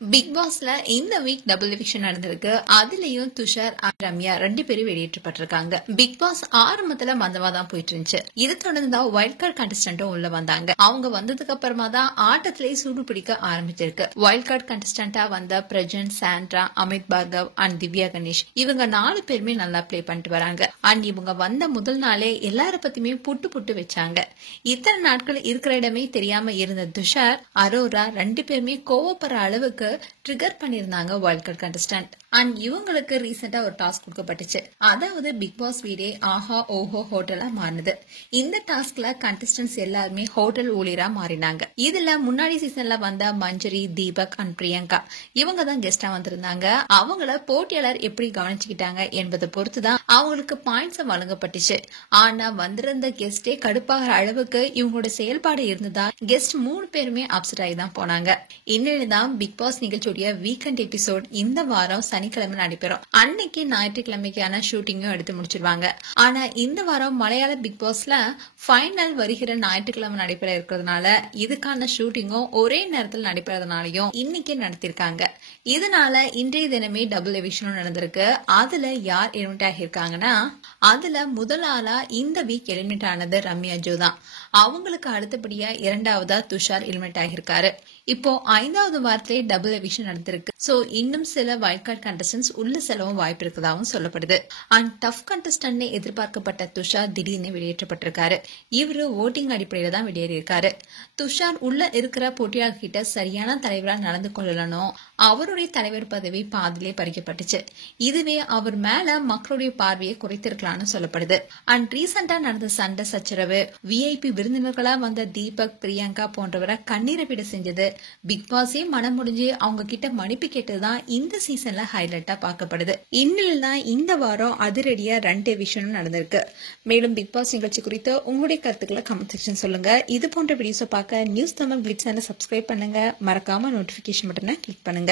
Big பாஸ்ல இந்த week double eviction நடந்திருக்கு. அதுலயும் துஷார் ரம்யா 2 பேரும் வெளியேற்றப்பட்டிருக்காங்க. பிக் பாஸ் ஆரம்பத்துல மந்தமா தான் போயிட்டு இருந்துச்சு. இதை தொடர்ந்து தான் வைல்ட் கார்டு கண்டஸ்டன்ட்டும் உள்ள வந்தாங்க. அவங்க வந்ததுக்கு அப்புறமா தான் ஆட்டத்திலேயே சூடு பிடிக்க ஆரம்பிச்சிருக்கு. வைல்ட் கார்டு கண்டஸ்டன்டா வந்த பிரஜன், சாண்ட்ரா, அமித் பார்கவ் அண்ட் திவ்யா கணேஷ் இவங்க 4 பேருமே நல்லா பிளே பண்ணிட்டு வராங்க. அண்ட் இவங்க வந்த முதல் நாளே எல்லார பத்தியுமே புட்டு வச்சாங்க. இத்தனை நாட்கள் இருக்கிற இடமே தெரியாம இருந்த துஷார், அரோரா 2 பேருமே கோவப்படுற அளவுக்கு ட்ரிகர் பண்ணிருந்தாங்க வைல்ட் கார்டு கண்டஸ்டன்ட். அண்ட் இவங்களுக்கு ரீசெண்டா ஒரு டாஸ்க் கொடுக்கப்பட்டுச்சு. அதாவது பிக் பாஸ் வீடே ஆஹா ஓஹோ ஹோட்டலா மாறினது. இந்த டாஸ்க்ல கண்டஸ்டன்ட்ஸ் எல்லாருமே ஹோட்டல் ஊழியரா மாறினாங்க. இதுல முன்னாடி சீசன்ல வந்த மஞ்சரி, தீபக் அண்ட் பிரியங்கா இவங்க தான் கெஸ்டா வந்திருந்தாங்க. அவங்கள போட்டியாளர் எப்படி கவனிச்சுக்கிட்டாங்க என்பதை பொறுத்துதான் அவங்களுக்கு பாயிண்ட்ஸ் வழங்கப்பட்டுச்சு. ஆனா வந்திருந்த கெஸ்டே கடுப்பாகிற அளவுக்கு இவங்களோட செயல்பாடு இருந்ததா கெஸ்ட் 3 பேருமே அப்செட் ஆகி தான் போனாங்க. இன்னும் பிக் பாஸ் நிகழ்ச்சியுடைய வீக்கெண்ட் எபிசோட் இந்த வாரம் சனிக்கிழமை நடைபெறும். அன்னைக்கு ஞாயிற்றுக்கிழமைக்கான ஷூட்டிங்கும் எடுத்து முடிச்சிருவாங்க. ஆனா இந்த வாரம் மலையாள பிக் பாஸ்ல ஃபைனல் வருகிற ஞாயிற்றுக்கிழமை நடைபெற இருக்கிறதுனால இதுக்கான ஷூட்டிங்கும் ஒரே நேரத்தில் நடைபெறதுனாலையும் இன்னைக்கு நடத்திருக்காங்க. இதனால இன்றைய தினமே டபுள் எவிக்ஷனும் நடந்திருக்கு. அதுல யார் எலிமினேட் ஆகியிருக்காங்கன்னா, அதுல முதல் ஆளா இந்த வீக் எலிமினேட் ஆனது ரம்யா ஜோ தான். அவங்களுக்கு அடுத்தபடியா 2வதா துஷார் எலிமினேட் ஆகியிருக்காரு. இப்போ 5வது வாரத்திலே டபுள் எவிக்ஷன் நடந்திருக்கு. சோ இன்னும் சில வைல்ட் கார்டு கண்டஸ்டன்ட்ஸ் உள்ள செல்லவும் வாய்ப்பு இருக்கதாகவும் சொல்லப்படுது. அண்ட் டஃப் கண்டஸ்டன்ட் எதிர்பார்க்கப்பட்ட துஷார் திடீர்னு வெளியேற்றப்பட்டிருக்காரு. இவரு ஓட்டிங் அடிப்படையில தான் வெளியேறியிருக்காரு. துஷார் உள்ள இருக்கிற போட்டியாளர் கிட்ட சரியான தலைவரா நடந்து கொள்ளணும். அவருடைய தலைவர் பதவி பாதிலே பறிக்கப்பட்டுச்சு. இதுவே அவர் மேல மக்களுடைய பார்வையை குறைத்திருக்கலாம்னு சொல்லப்படுது. அண்ட் ரீசெண்டா நடந்த சண்டை சச்சரவு, விஐபி விருந்தினர்களா வந்த தீபக், பிரியங்கா போன்றவரை கண்ணீரை விட செஞ்சது, பிக் பாஸே மனம் முடிஞ்சு அவங்க கிட்ட மன்னிப்பு கேட்டதுதான் இந்த சீசன்ல ஹைலைட்டா பார்க்கப்படுது. இந்நிலையில் தான் இந்த வாரம் அதிரடியா 2 எவிக்ஷனும் நடந்திருக்கு. மேலும் பிக் பாஸ் நிகழ்ச்சி குறித்து உங்களுடைய கருத்துக்களை கமெண்ட் செக்ஷன் சொல்லுங்க. இது போன்ற வீடியோஸை பார்க்க நியூஸ் தமிழ் கிளிட்ஸ் சேனலை சப்ஸ்கிரைப் பண்ணுங்க. மறக்காம நோட்டிபிகேஷன் பட்டனை கிளிக் பண்ணுங்க.